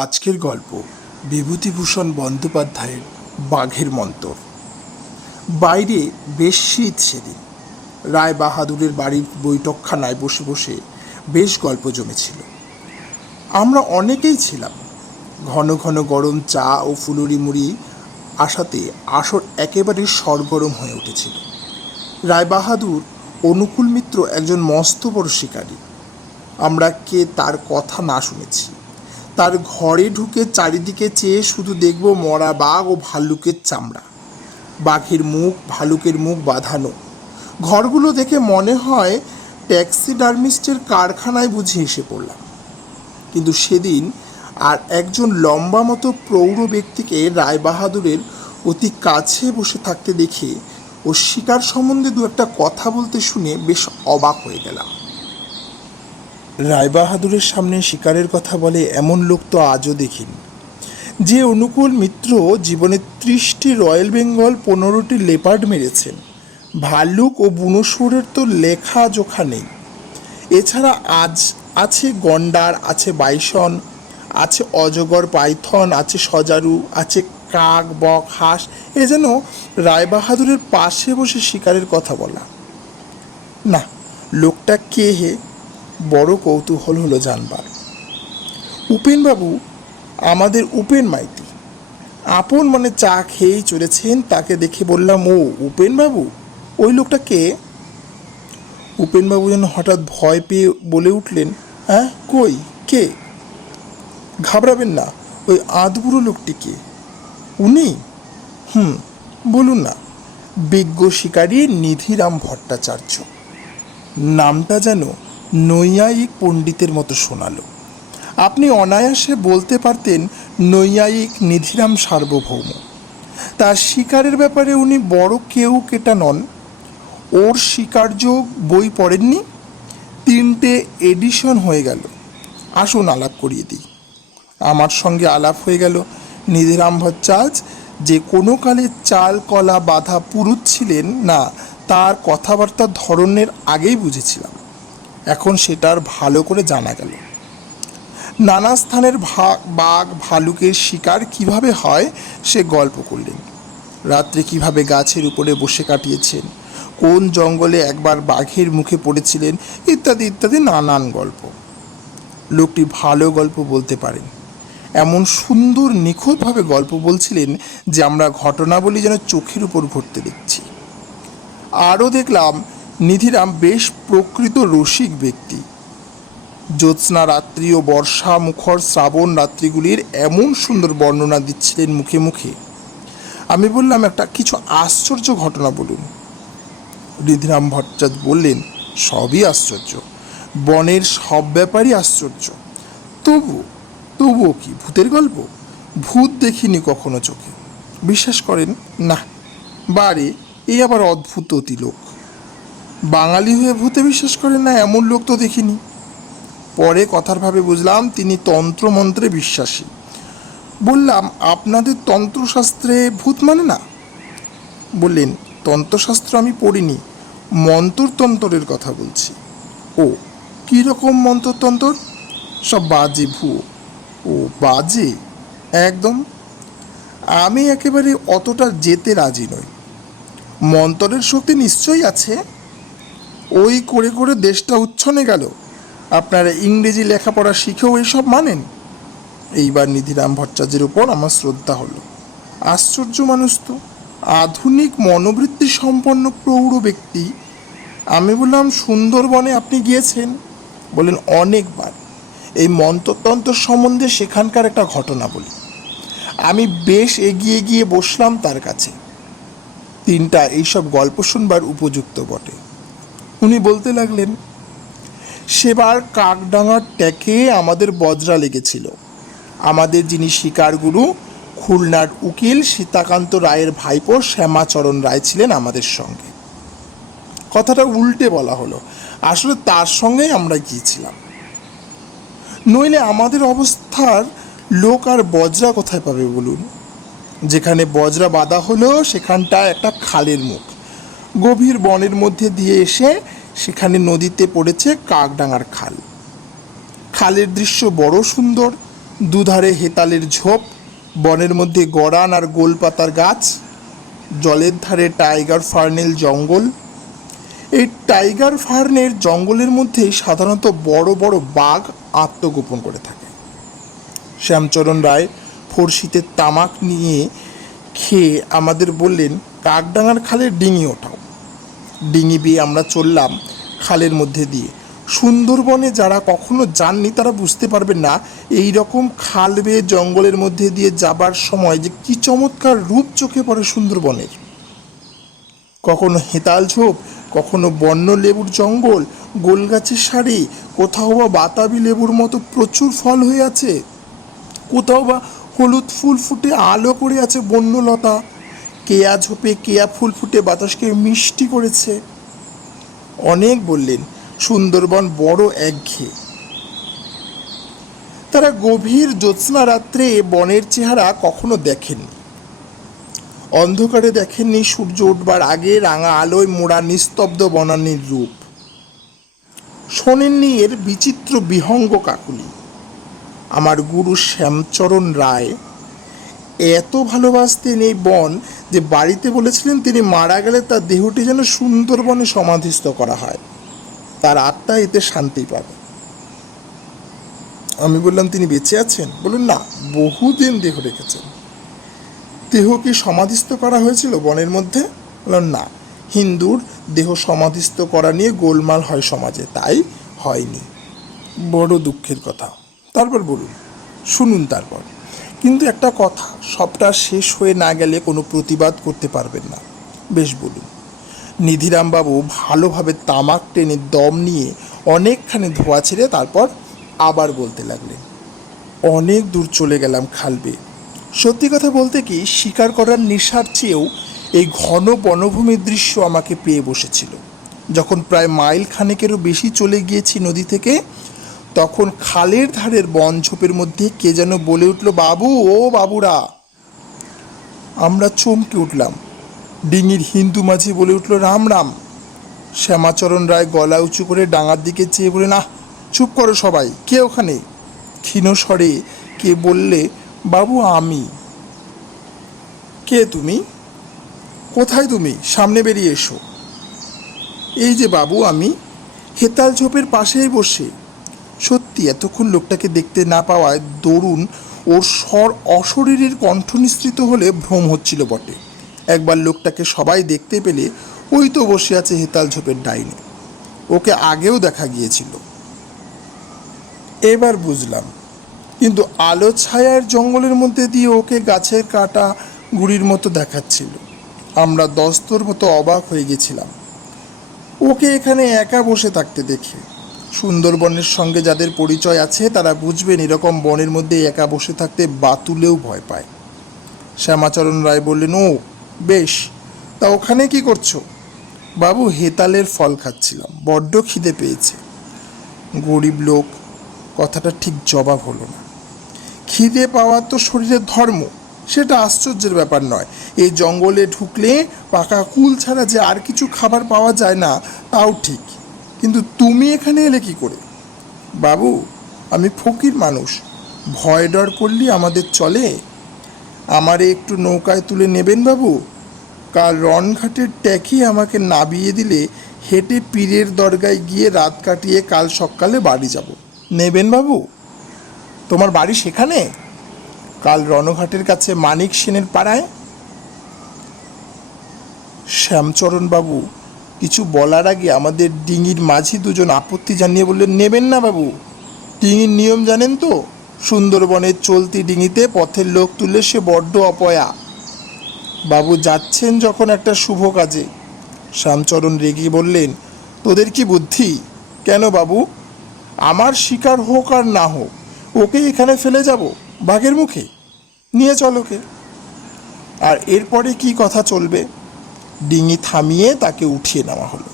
আজকের গল্প বিভূতিভূষণ বন্দ্যোপাধ্যায়ের বাঘের মন্তর। বাইরে বেশ শীত সেদিন। রায় বাহাদুরের বাড়ির বৈঠকখানায় বসে বসে বেশ গল্প জমেছিল। আমরা অনেকেই ছিলাম। ঘন ঘন গরম চা ও ফুলুরি মুড়ি আসাতে আসর একেবারে সরগরম হয়ে উঠেছিল। রায়বাহাদুর অনুকূল মিত্র একজন মস্ত বড় শিকারী। আমরা কে তার কথা না শুনেছি। তার ঘরে ঢুকে চারিদিকে চেয়ে শুধু দেখব মরা বাঘ ও ভাল্লুকের চামড়া, বাঘের মুখ, ভালুকের মুখ বাঁধানো। ঘরগুলো দেখে মনে হয় ট্যাক্সিডার্মিস্টের কারখানায় বুঝে এসে পড়লাম। কিন্তু সেদিন আর একজন লম্বা মতো প্রৌঢ় ব্যক্তিকে রায়বাহাদুরের অতি কাছে বসে থাকতে দেখে ও শিকার সম্বন্ধে দু একটা কথা বলতে শুনে বেশ অবাক হয়ে গেলাম। রায়বাহাদুরের সামনে শিকারের কথা বলে এমন লোক তো আজও দেখিনি। যে অনুকূল মিত্র জীবনে 30টি রয়্যাল বেঙ্গল, 15টি লেপার্ড মেরেছেন, ভাল্লুক ও বুনো শুয়োরের তো লেখা জোখা নেই। এছাড়া আজ আছে গন্ডার, আছে বাইসন, আছে অজগর, পাইথন, আছে সজারু, আছে কাক, বক, হাঁস। এ যেন রায়বাহাদুরের পাশে বসে শিকারের কথা বলা। না, লোকটা কে হে, বড় কৌতূহল হলো জানবার। উপেনবাবু, আমাদের উপেন মাইতি, আপন মনে চা খেয়েই চলেছেন। তাকে দেখে বললাম, ও উপেনবাবু? ওই লোকটা কে? উপেনবাবু যেন হঠাৎ ভয় পেয়ে বলে উঠলেন, হ্যাঁ, কই, কে? ঘাবড়াবেন না, ওই আধবুড়ো লোকটি কে? উনি? বলুন না। বিজ্ঞ শিকারী নিধিরাম ভট্টাচার্য। নামটা যেন নৈয়ায়িক পণ্ডিতের মতো শোনালো। আপনি অনায়াসে বলতে পারতেন নৈয়ায়িক নিধিরাম সার্বভৌম। তার শিকারের ব্যাপারে উনি বড় কেউ কেটা নন। ওর শিকারযোগ বই পড়েননি? 3টে এডিশন হয়ে গেল। আসুন আলাপ করিয়ে দিই। আমার সঙ্গে আলাপ হয়ে গেল। নিধিরাম ভট্টাচার্য যে কোনো কালে চাল কলা বাঁধা পুরুত ছিলেন না, তার কথাবার্তার ধরনের আগেই বুঝেছিলাম। এখন সেটার ভালো করে জানা গেল। নানা স্থানের বাঘ ভালুকের শিকার কিভাবে হয় সে গল্প করলেন। রাত্রে কিভাবে গাছের উপরে বসে কাটিয়েছেন, কোন জঙ্গলে একবার বাঘের মুখে পড়েছিলেন, ইত্যাদি ইত্যাদি নানান গল্প। লোকটি ভালো গল্প বলতে পারেন। এমন সুন্দর নিখুঁতভাবে গল্প বলছিলেন যে আমরা ঘটনাবলী যেন চোখের উপর ঘটতে দেখছি। আরও দেখলাম নিধিরাম বেশ প্রকৃত রসিক ব্যক্তি। জ্যোৎস্না রাত্রি ও বর্ষা মুখর শ্রাবণ রাত্রিগুলির এমন সুন্দর বর্ণনা দিচ্ছিলেন মুখে মুখে। আমি বললাম, একটা কিছু আশ্চর্য ঘটনা বলুন। নিধিরাম ভট্টাচার্য বললেন, সবই আশ্চর্য, বনের সব ব্যাপারই আশ্চর্য। তবুও কি ভূতের গল্প? ভূত দেখিনি কখনো চোখে। বিশ্বাস করেন না? বারে, এই আবার অদ্ভুত অতি লোক। বাঙালি হয়ে ভূতে বিশ্বাস করেন না এমন লোক তো দেখিনি। পরে কথার ভাবে বুঝলাম তিনি তন্ত্রমন্ত্রে বিশ্বাসী। বললাম, আপনাদের তন্ত্রশাস্ত্রে ভূত মানে না? বললেন, তন্ত্রশাস্ত্র আমি পড়িনি, মন্ত্রতন্ত্রের কথা বলছি। ও, কীরকম মন্ত্রতন্ত্র? সব বাজে ভুয়ো। ও, বাজে? একদম। আমি একেবারে অতটা যেতে রাজি নই। মন্ত্রের শক্তি নিশ্চয়ই আছে। ওই করে করে দেশটা উচ্ছনে গেল। আপনারা ইংরেজি লেখাপড়া শিখেও এইসব মানেন? এইবার নিধিরাম ভট্টাচার্যের উপর আমার শ্রদ্ধা হলো। আশ্চর্য মানুষ তো, আধুনিক মনোবৃত্তি সম্পন্ন প্রৌঢ় ব্যক্তি। আমি বললাম, সুন্দরবনে আপনি গিয়েছেন? বলেন, অনেকবার। এই মন্ত্রতন্ত্র সম্বন্ধে সেখানকার একটা ঘটনা বলি। আমি বেশ এগিয়ে গিয়ে বসলাম তার কাছে। 3টা এইসব গল্প শুনবার উপযুক্ত বটে। উনি বলতে লাগলেন, সেবার কাকডাঙার ট্যাকে আমাদের বজরা লেগেছিল। আমাদের যিনি শিকারগুরু, খুলনার উকিল সীতাকান্ত রায়ের ভাইপো শ্যামাচরণ রায় ছিলেন আমাদের সঙ্গে। কথাটা উল্টে বলা হলো, আসলে তার সঙ্গেই আমরা গিয়েছিলাম। নইলে আমাদের অবস্থার লোক আর বজরা কোথায় পাবে বলুন? যেখানে বজরা বাঁধা হলো সেখানটায় একটা খালের মুখ। গভীর বনের মধ্যে দিয়ে এসে সেখানে নদীতে পড়েছে কাকডাঙার খাল। খালের দৃশ্য বড় সুন্দর। দুধারে হেতালের ঝোপ, বনের মধ্যে গড়ান আর গোলপাতার গাছ, জলের ধারে টাইগার ফার্নেল জঙ্গল। এই টাইগার ফার্নের জঙ্গলের মধ্যেই সাধারণত বড় বড় বাঘ আত্মগোপন করে থাকে। শ্যামচরণ রায় ফর্সিতে তামাক নিয়ে খেয়ে আমাদের বললেন, কাকডাঙ্গার খালের ডিঙি ওঠাও। ডিঙি বেয়ে আমরা চললাম খালের মধ্যে দিয়ে। সুন্দরবনে যারা কখনো যাননি তারা বুঝতে পারবেন না এই রকম খাল বেয়ে জঙ্গলের মধ্যে দিয়ে যাবার সময় যে কী চমৎকার রূপ চোখে পড়ে সুন্দরবনের। কখনো হেতাল ঝোপ, কখনো বন্য লেবুর জঙ্গল, গোলগাছের সারি, কোথাও বা বাতাবি লেবুর মতো প্রচুর ফল হয়ে আছে, কোথাও বা হলুদ ফুল ফুটে আলো করে আছে বন্যলতা, কেয়া ঝোপে কেয়া ফুল ফুটে বাতাসকে মিষ্টি করেছে। অনেক বললেন সুন্দরবন বড় একঘেয়ে। তারা গভীর জ্যোৎস্না রাত্রে বনের চেহারা কখনো দেখেননি, অন্ধকারে দেখেননি সূর্য উঠবার আগে রাঙা আলোয় মোড়া নিস্তব্ধ বনানীর রূপ, শোনেননি এর বিচিত্র বিহঙ্গ কাকুলি। আমার গুরু শ্যামচরণ রায় এত ভালোবাসতেন এই বন যে বাড়িতে বলেছিলেন তিনি মারা গেলে তার দেহটি যেন সুন্দরবনে সমাধিস্থ করা হয়, তার আত্মা এতে শান্তি পাবে। আমি বললাম, তিনি বেঁচে আছেন? বললেন, না, বহুদিন দেহ রেখেছেন। দেহ কি সমাধিস্থ করা হয়েছিল বনের মধ্যে? বললাম, না, হিন্দুর দেহ সমাধিস্থ করা নিয়ে গোলমাল হয় সমাজে, তাই হয়নি। বড় দুঃখের কথা। তারপর বলুন, শুনুন তারপর। কিন্তু একটা কথা, সবটা শেষ হয়ে না গেলে কোনো প্রতিবাদ করতে পারবেন না। বেশ, বলুন। নিধিরামবাবু ভালোভাবে তামাক টেনে দম নিয়ে অনেকখানি ধোয়া ছেড়ে তারপর আবার বলতে লাগলেন, অনেক দূর চলে গেলাম খাল বেয়ে। সত্যি কথা বলতে কি, শিকার করার নেশার চেয়েও এই ঘন বনভূমির দৃশ্য আমাকে পেয়ে বসেছিল। যখন প্রায় মাইল খানেকেরও বেশি চলে গিয়েছি নদী থেকে, তখন খালের ধারের বন ঝোপের মধ্যে কে যেন বলে উঠল, বাবু, ও বাবুরা। আমরা চমকে উঠলাম। ডিঙির হিন্দু মাঝি বলে উঠল, রাম রাম। শ্যামাচরণ রায় গলা উঁচু করে ডাঙার দিকে চেয়ে বলে, না, চুপ করো সবাই, কে ওখানে? ক্ষীণ স্বরে কে বললে, বাবু, আমি। কে তুমি? কোথায় তুমি? সামনে বেরিয়ে এসো। এই যে বাবু, আমি হেতাল ঝোপের পাশেই বসে। সত্যি এতক্ষণ লোকটাকে দেখতে না পাওয়ায় দরুন ওর স্বর অশরীরীর কণ্ঠ নিঃসৃত হলে ভ্রম হচ্ছিল বটে। একবার লোকটাকে সবাই দেখতে পেলে ওই তো বসে আছে হেতাল ঝোপের ডাইনে। ওকে আগেও দেখা গিয়েছিল। এবার বুঝলাম, কিন্তু আলো ছায়ার জঙ্গলের মধ্যে দিয়ে ওকে গাছের কাটা গুড়ির মতো দেখাচ্ছিল। আমরা দস্তর মতো অবাক হয়ে গেছিলাম ওকে এখানে একা বসে থাকতে দেখে। সুন্দরবনের সঙ্গে যাদের পরিচয় আছে তারা বুঝবেন এরকম বনের মধ্যে একা বসে থাকতে বাতুলেও ভয় পায়। শ্যামাচরণ রায় বললেন, ও বেশ, তা ওখানে কি করছো? বাবু, হেতালের ফল খাচ্ছিলাম, বড্ড খিদে পেয়েছে। গরিব লোক, কথাটা ঠিক জবাব হলো না। খিদে পাওয়া তো শরীরের ধর্ম, সেটা আশ্চর্যের ব্যাপার নয়। এই জঙ্গলে ঢুকলে পাকা কুল ছাড়া যে আর কিছু খাবার পাওয়া যায় না তাও ঠিক, কিন্তু তুমি এখানে এলে কি করে? বাবু, আমি ফকির মানুষ, ভয় ডর করলে আমাদের চলে। আমারে একটু নৌকায় তুলে নেবেন বাবু? কাল রনঘাটের ট্যাকি আমাকে নাবিয়ে দিলে হেঁটে পীরের দরগায় গিয়ে রাত কাটিয়ে কাল সকালে বাড়ি যাব। নেবেন বাবু? তোমার বাড়ি সেখানে? কাল রণঘাটের কাছে মানিক সেনের পাড়ায়। শ্যামচরণবাবু কিছু বলার আগে আমাদের ডিঙির মাঝি দুজন আপত্তি জানিয়ে বললেন, নেবেন না বাবু। ডিঙির নিয়ম জানেন তো? সুন্দরবনের চলতি ডিঙিতে পথের লোক তুললে সে বড্ড অপয়া। বাবু যাচ্ছেন যখন একটা শুভ কাজে। শ্যামচরণ রেগে বললেন, তোদের কি বুদ্ধি? কেন বাবু? আমার শিকার হোক আর না হোক, ওকে এখানে ফেলে যাব বাঘের মুখে? নিয়ে চল ওকে। আর এরপরে কি কথা চলবে? ডিঙি থামিয়ে তাকে উঠিয়ে নেওয়া হলো।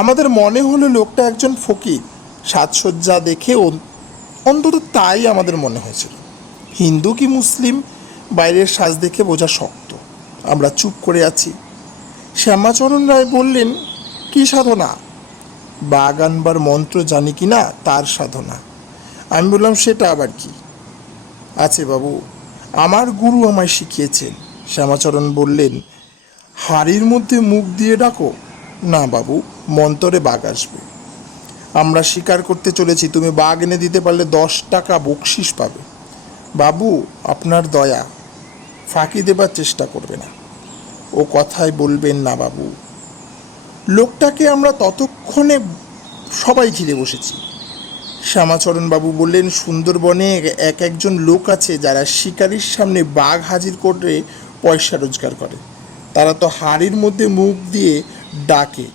আমাদের মনে হলো লোকটা একজন ফকির। সাজসজ্জা দেখে অন্তত তাই আমাদের মনে হয়েছিল। হিন্দু কি মুসলিম বাইরের সাজ দেখে বোঝা শক্ত। আমরা চুপ করে আছি। শ্যামাচরণ রায় বললেন, কি সাধনা? বাঘ আনবার মন্ত্র জানি কি না, তার সাধনা। আমি বললাম, সেটা আবার কি? আছে বাবু, আমার গুরু আমায় শিখিয়েছেন। শ্যামাচরণ বললেন, হাড়ির মধ্যে মুখ দিয়ে ডাকো? না বাবু, মন্তরে বাঘ আসবে। আমরা শিকার করতে চলেছি, তুমি বাঘ এনে দিতে পারলে 10 টাকা বকশিস পাবে। বাবু, আপনার দয়া, ফাঁকি দেবার চেষ্টা করবে না। ও কথায় বলবেন না বাবু। লোকটাকে আমরা ততক্ষণে সবাই ঘিরে বসেছি। শ্যামাচরণ বাবু বললেন, সুন্দরবনে একজন লোক আছে যারা শিকারির সামনে বাঘ হাজির করে পয়সা রোজগার করে। তারা তো হাড়ির মধ্যে মুখ দিয়ে ডাকে,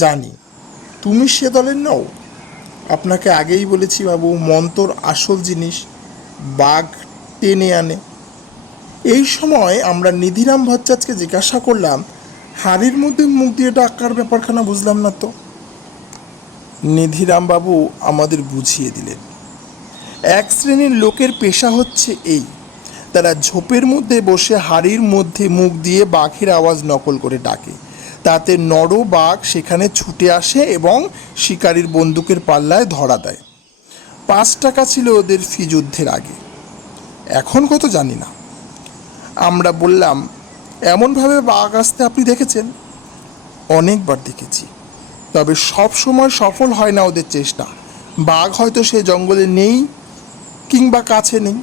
জানি। তুমি সে দলের নও? আপনাকে আগেই বলেছি বাবু, মন্তর আসল জিনিস, বাঘ টেনে আনে। এই সময় আমরা নিধিরাম ভট্টাচার্যকে জিজ্ঞাসা করলাম, হাড়ির মধ্যে মুখ দিয়ে ডাকার ব্যাপারখানা বুঝলাম না তো। নিধিরাম বাবু আমাদের বুঝিয়ে দিলেন, এক শ্রেণীর লোকের পেশা হচ্ছে এই, তারা ঝোপের মধ্যে বসে হাড়ির মধ্যে মুখ দিয়ে বাঘের আওয়াজ নকল করে ডাকে। তাতে নর বাঘ সেখানে ছুটে আসে এবং শিকারীর বন্দুকের পাল্লায় ধরা দেয়। 5 টাকা ছিল ওদের ফি যুদ্ধের আগে, এখন কত জানি না। আমরা বললাম, এমনভাবে বাঘ আসতে আপনি দেখেছেন? অনেকবার দেখেছি, তবে সব সময় সফল হয় না ওদের চেষ্টা। বাঘ হয়তো সে জঙ্গলে নেই, কিংবা কাছে নেই,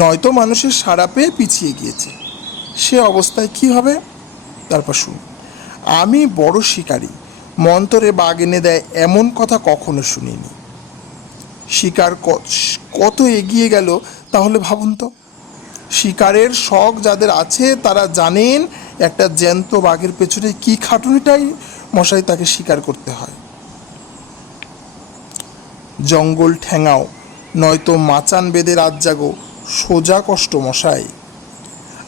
নয়তো মানুষের সাড়া পেয়ে পিছিয়ে গিয়েছে। সে অবস্থায় কি হবে? তারপর শুনুন, আমি বড় শিকারী, মন্তরে বাঘ এনে দেয় এমন কথা কখনো শুনিনি। শিকার কত এগিয়ে গেল তাহলে ভাবুন তো। শিকারের শখ যাদের আছে তারা জানেন একটা জ্যান্ত বাঘের পেছনে কি খাটুনিটাই মশাই তাকে শিকার করতে হয়। জঙ্গল ঠেঙাও, নয়তো মাচান বেঁধে রাত জাগো, সোজা কষ্ট মশাই।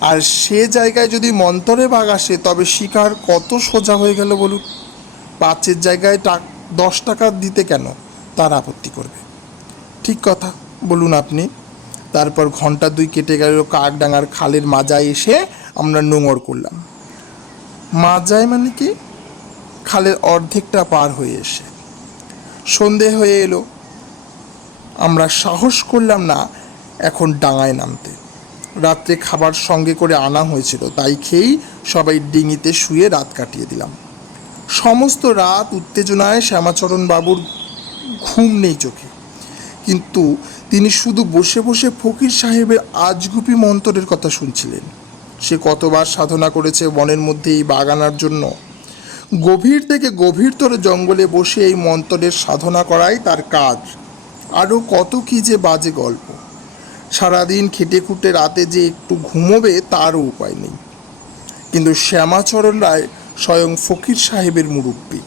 আর সে জায়গায় যদি মন্তরে বাঘ আসে তবে শিকার কত সোজা হয়ে গেল বলুন। 5-এর জায়গায় 10 টাকা দিতে কেন তার আপত্তি করবে? ঠিক কথা বলুন আপনি। তারপর ঘন্টা 2 কেটে গেল। কাকডাঙ্গার খালের মাজায় এসে আমরা নোঙর করলাম। মাজায় মানে কি? খালের অর্ধেকটা পার হয়ে এসে সন্ধে হয়ে এলো। আমরা সাহস করলাম না এখন ডাঙায় নামতে। রাত্রে খাবার সঙ্গে করে আনা হয়েছিল, তাই খেয়েই সবাই ডিঙিতে শুয়ে রাত কাটিয়ে দিলাম। সমস্ত রাত উত্তেজনায় শ্যামাচরণ বাবুর ঘুম নেই চোখে, কিন্তু তিনি শুধু বসে বসে ফকির সাহেবের আজগুপি মন্তরের কথা শুনছিলেন। সে কতবার সাধনা করেছে বনের মধ্যে এই বাঘ আনার জন্য। গভীর থেকে গভীরতর জঙ্গলে বসে এই মন্তরের সাধনা করাই তার কাজ। আরও কত কী যে বাজে গল্প। সারাদিন খেটে খুঁটে রাতে যে একটু ঘুমোবে তারও উপায় নেই। কিন্তু শ্যামাচরণ রায় স্বয়ং ফকির সাহেবের মুরব্বী,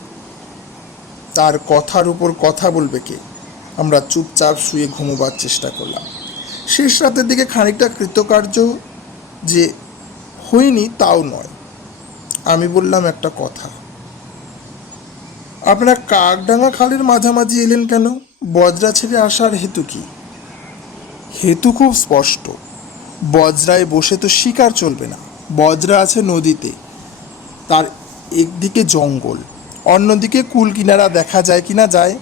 তার কথার উপর কথা বলবে কে? আমরা চুপচাপ শুয়ে ঘুমোবার চেষ্টা করলাম। শেষ রাতের দিকে খানিকটা কৃতকার্য যে হয়নি তাও নয়। আমি বললাম, একটা কথা, আপনারা কাকডাঙ্গা খালের মাঝামাঝি এলেন কেন? বজরা ছেড়ে আসার হেতু কি? হেতু খুব স্পষ্ট। বজরায় বসে তো শিকার চলবে না। বজরা আছে নদীতে, তার একদিকে জঙ্গল, অন্যদিকে কুল কিনারা দেখা যায় কিনা যায়।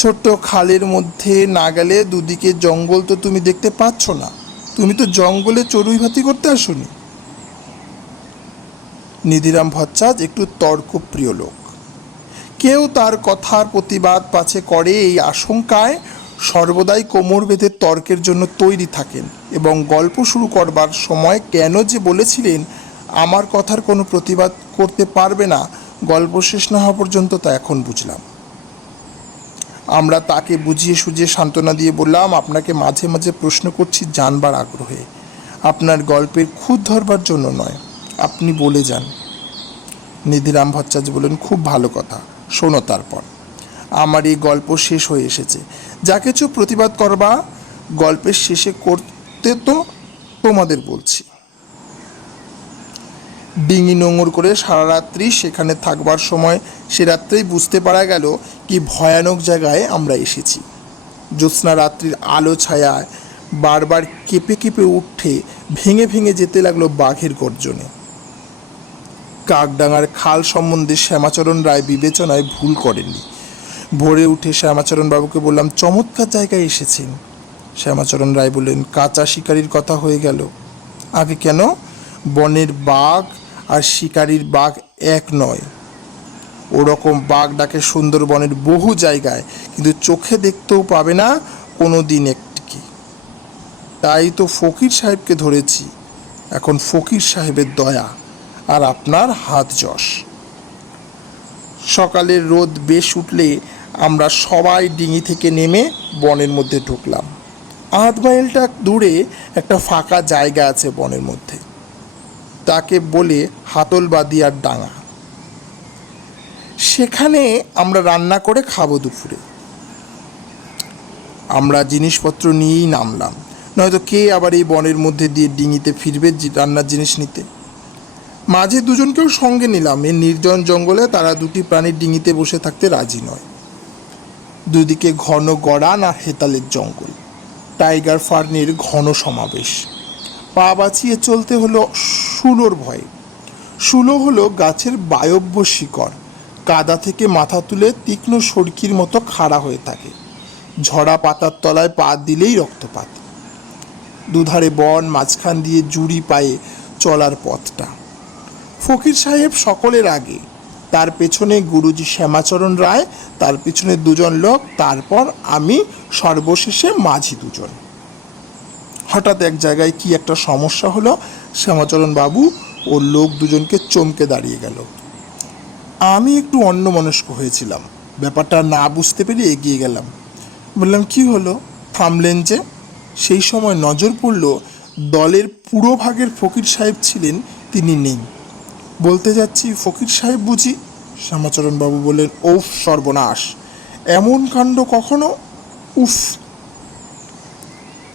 ছোট্ট খালের মধ্যে না গেলে দুদিকে জঙ্গল তো তুমি দেখতে পাচ্ছ না। তুমি তো জঙ্গলে চড়ুই ভাতি করতে আসোনি। নিধিরাম ভট্টাচার্য একটু তর্কপ্রিয় লোক। কেউ তার কথার প্রতিবাদ পাছে করে এই আশঙ্কায় সর্বদাই কোমর বেঁধে তর্কের জন্য তৈরি থাকেন, এবং গল্প শুরু করবার সময় কেন যে বলেছিলেন আমার কথার কোনো প্রতিবাদ করতে পারবে না গল্প শেষ না হওয়া পর্যন্ত, তা এখন বুঝলাম। আমরা তাকে বুঝিয়ে সুঝিয়ে সান্ত্বনা দিয়ে বললাম, আপনাকে মাঝে মাঝে প্রশ্ন করছি জানবার আগ্রহে, আপনার গল্পের খুঁত ধরবার জন্য নয়। আপনি বলে যান। নিধিরাম ভট্টাচার্য বললেন, খুব ভালো কথা, শোনো তারপর। আমার এই গল্প শেষ হয়ে এসেছে। যা কিছু প্রতিবাদ করবা গল্পের শেষে করতে তো তোমাদের বলছি। ডিঙি নোঙর করে সারা রাত্রি সেখানে থাকবার সময় সে রাত্রেই বুঝতে পারা গেল কি ভয়ানক জায়গায় আমরা এসেছি। জ্যোৎস্না রাত্রির আলো ছায়ায় বারবার কেঁপে কেঁপে উঠে ভেঙে ভেঙে যেতে লাগলো বাঘের গর্জনে। কাকডাঙ্গার খাল সম্বন্ধে শ্যামাচরণ রায় বিবেচনায় ভুল করেননি। ভোরে উঠে শ্যামাচরণ বাবুকে বললাম, চমৎকার জায়গায় এসেছেন। শ্যামাচরণ রায় বললেন, কাঁচা শিকারির কথা হয়ে গেল। আগে কেন? বনের বাঘ আর শিকারির বাঘ এক নয়। ওরকম বাঘ ডাকে সুন্দরবনের বহু জায়গায়, কিন্তু চোখে দেখতেও পাবে না কোনো দিন একটিকে। তাই তো ফকির সাহেবকে ধরেছি। এখন ফকির সাহেবের দয়া আর আপনার হাত যশ। সকালের রোদ বেশ উঠলে আমরা সবাই ডিঙি থেকে নেমে বনের মধ্যে ঢুকলাম। ৮ মাইলটা দূরে একটা ফাঁকা জায়গা আছে বনের মধ্যে, তাকে বলে হাতলবাদিয়ার ডাঙা। সেখানে আমরা রান্না করে খাবো দুপুরে। আমরা জিনিসপত্র নিয়েই নামলাম, নয়তো কে আবার এই বনের মধ্যে দিয়ে ডিঙিতে ফিরবে রান্নার জিনিস নিতে। মাঝে দুজনকেও সঙ্গে নিলাম। এই নির্জন জঙ্গলে তারা দুটি প্রাণীর ডিঙিতে বসে থাকতে রাজি নয়। দুদিকে ঘন গড়ান আর হেতালের জঙ্গল, টাইগার ফার্নের ঘন সমাবেশ। পা বাঁচিয়ে চলতে হলো শুলোর ভয়ে। শুলো হলো গাছের বায়ব্য শিকড়, কাদা থেকে মাথা তুলে তীক্ষ্ণ সড়কির মতো খাড়া হয়ে থাকে। ঝরা পাতার তলায় পা দিলেই রক্তপাত। দুধারে বন, মাঝখান দিয়ে জুড়ি পায়ে চলার পথটা। ফকির সাহেব সকলের আগে, তার পেছনে গুরুজি শ্যামাচরণ রায়, তার পেছনে দুজন লোক, তারপর আমি, সর্বশেষে মাঝি দুজন। হঠাৎ এক জায়গায় কি একটা সমস্যা হলো। শ্যামাচরণ বাবু ও লোক দুজনকে চমকে দাঁড়িয়ে গেল। আমি একটু অন্যমনস্ক হয়েছিলাম, ব্যাপারটা না বুঝতে পেরে এগিয়ে গেলাম। বললাম, কি হলো, থামলেন যে? সেই সময় নজর পড়ল দলের পুরো ভাগের ফকির সাহেব ছিলেন, তিনি নেই। বলতে যাচ্ছি, ফকির সাহেব বুঝি? শ্যামাচরণ বাবু বললেন, ওফ সর্বনাশ, এমন কাণ্ড কখনো! উফ!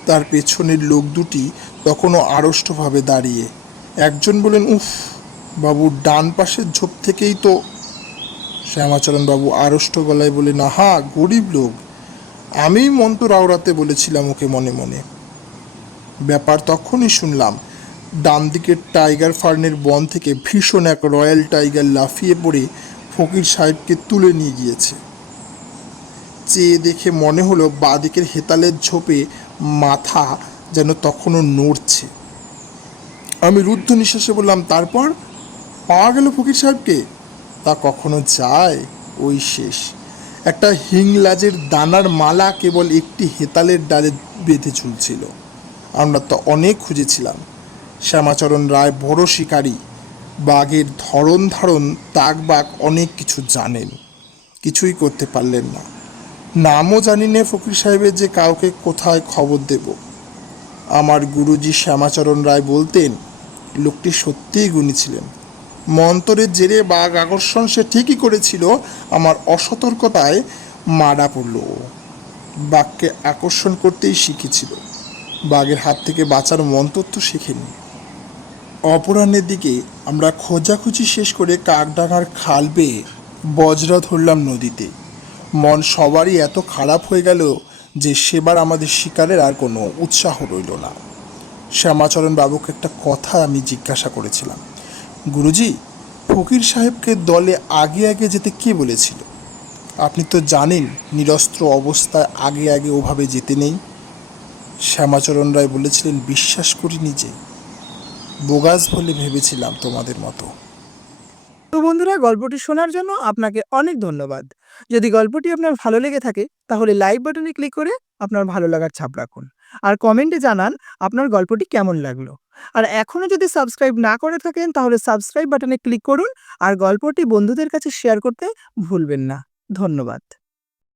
তার পেছনের লোক দুটি তখনও আড়ষ্টভাবে দাঁড়িয়ে। একজন বলেন, উফ বাবুর ডান পাশের ঝোপ থেকেই তো। শ্যামাচরণ বাবু আড়ষ্ট গলায় বলেন, আহা গরিব লোক, আমিই মন্ত্র আওড়াতে বলেছিলাম ওকে মনে মনে। ব্যাপার তখনই শুনলাম, ডান দিকের টাইগার ফার্নের বন থেকে ভীষণ এক রয়্যাল টাইগার লাফিয়ে পড়ে ফকির সাহেবকে তুলে নিয়ে গিয়েছে। চেয়ে দেখে মনে হলো বাঁদিকের হেতালের ঝোপে মাথা যেন তখনও নড়ছে। আমি রুদ্ধ নিঃশ্বাসে বললাম, তারপর পাওয়া গেল ফকির সাহেবকে? তা কখনো যায়? ওই শেষ। একটা হিংলাজের দানার মালা কেবল একটি হেতালের ডালে বেঁধে ঝুলছিল। আমরা তো অনেক খুঁজেছিলাম। শ্যামাচরণ রায় বড় শিকারী, বাঘের ধরন ধারণ তাক বাঘ অনেক কিছু জানেন, কিছুই করতে পারলেন না। নামও জানি নে ফকির সাহেবের, যে কাউকে কোথায় খবর দেব। আমার গুরুজি শ্যামাচরণ রায় বলতেন, লোকটি সত্যিই গুণী ছিলেন। মন্তরের জেরে বাঘ আকর্ষণ সে ঠিকই করেছিল, আমার অসতর্কতায় মারা পড়ল। বাঘকে আকর্ষণ করতেই শিখেছিল, বাঘের হাত থেকে বাঁচার মন্ত্র তো শেখেনি। অপরাহ্নের দিকে আমরা খোঁজাখুঁজি শেষ করে কাকডাঙ্গার খাল বেয়ে বজরা ধরলাম নদীতে। মন সবারই এত খারাপ হয়ে গেল যে সেবার আমাদের শিকারের আর কোনো উৎসাহ রইল না। শ্যামাচরণ বাবুকে একটা কথা আমি জিজ্ঞাসা করেছিলাম, গুরুজি, ফকির সাহেবকে দলে আগে আগে যেতে কে বলেছিল? আপনি তো জানেন নিরস্ত্র অবস্থায় আগে আগে ওভাবে যেতে নেই। শ্যামাচরণ রায় বলেছিলেন, বিশ্বাস করিনি, যে বোগাস বলে ভেবেছিলাম তোমাদের মতো। তো বন্ধুরা, গল্পটি শোনার জন্য আপনাকে অনেক ধন্যবাদ। যদি গল্পটি আপনার ভালো লেগে থাকে তাহলে লাইক বাটনে ক্লিক করে আপনার ভালো লাগার ছাপ রাখুন। আর কমেন্টে জানান আপনার গল্পটি কেমন লাগলো। আর এখনও যদি সাবস্ক্রাইব না করে থাকেন তাহলে সাবস্ক্রাইব বাটনে ক্লিক করুন আর গল্পটি বন্ধুদের কাছে শেয়ার করতে ভুলবেন না। ধন্যবাদ।